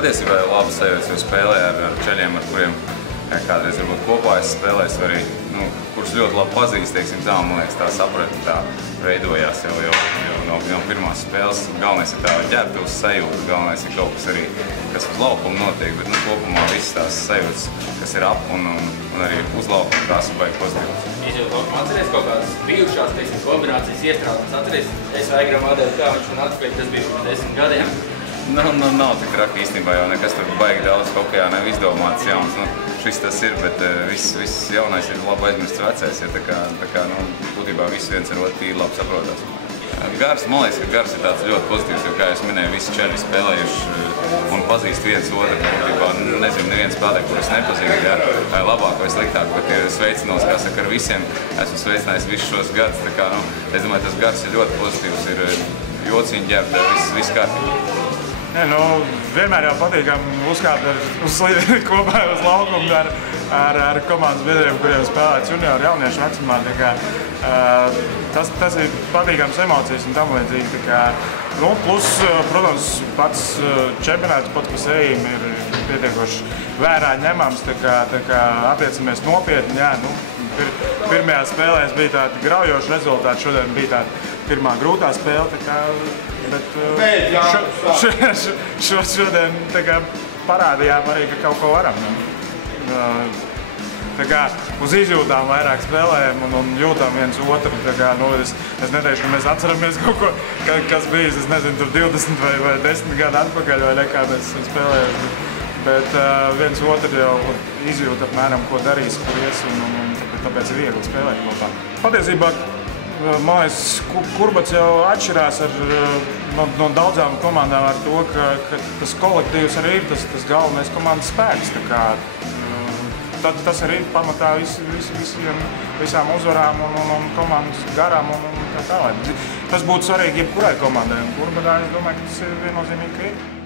patiesībā ir laba sajūta, jo spēlēju ar ceļiem, ar kuriem kādreiz varbūt kopā es spēlēju, vai arī, kurus ļoti labi pazīst, teiksim tā, man liekas, tā saprata tā veidojās jau no pirmās spēles. Galvenais ir tā ģērbtuves sajūta, galvenais ir kaut kas arī, kas uz laukuma notiek, bet kopumā visas tās sajūtas, kas ir ap un arī uz laukuma, tās ir baigi pozitīvas. Atceries kaut kādas bijušās, teiksim, kombinācijas iestrādātas, atceries, es vai Gramadevu, kā viņš man atspēja, tas bija pirms 10 gadiem. Nav tik traki īstenībā, jau nekas tur baigi daudz hokejā nav izdomāts jauns. Šis tas ir, bet viss jaunais ir labi aizmirsts vecais, ja tā kā būtībā viss viens ar otru tīri labi saprotās. Gars, man liekas, ka Gars ir tāds ļoti pozitīvs, jo, kā es minēju, visi čeļi spēlējuši un pazīst viens otru. Būtībā nezinu, neviens spēlē, kurus nepazīst, labāk vai sliktāk, bet ir sveicinos, kā saka, ar visiem. Esmu sveicinājis visus šos gadus, tā kā, es domāju, tas Gars ir ļoti pozitīvs, ir jociņi ģērbtē, viss kārtībā. Vienmēr jau patīkami uzkāpt kopā uz laukumu ar komandas biedriem, kuriem spēlēts junioru jauniešu vecumā. Tas ir patīkams emocijas un tam līdzīgi. Plus, protams, pats čempionāts pats par sevi ir pietiekoši vērā ņemams, attiecamies nopietni. Jā, pirmajā spēlē bija tādi graujoši rezultāti, šodien bija tāda pirmā grūtā spēle. Bet šodien parādījām arī, ka kaut ko varam. Uz izjūtām vairāk spēlējam un jūtam viens otru. Es neteikšu, ka mēs atceramies kaut ko, kas bijis, es nezinu, tur 20 vai 10 gadu atpakaļ, vai nekā mēs esam bet viens otru jau izjūt apmēram, ko darīs, kur ies, un tāpēc ir viegli spēlēt kopā. Patiesībā, man liekas, Kurbats jau atšķirās no daudzām komandām ar to, ka tas kolektīvs arī ir tas galvenais komandas spēks. Tas arī pamatā visām uzvarām un komandas garām un tā tālāk. Tas būtu svarīgi jebkurai komandai, un Kurbatā es domāju, ka tas ir viennozīmīgi, ka ir.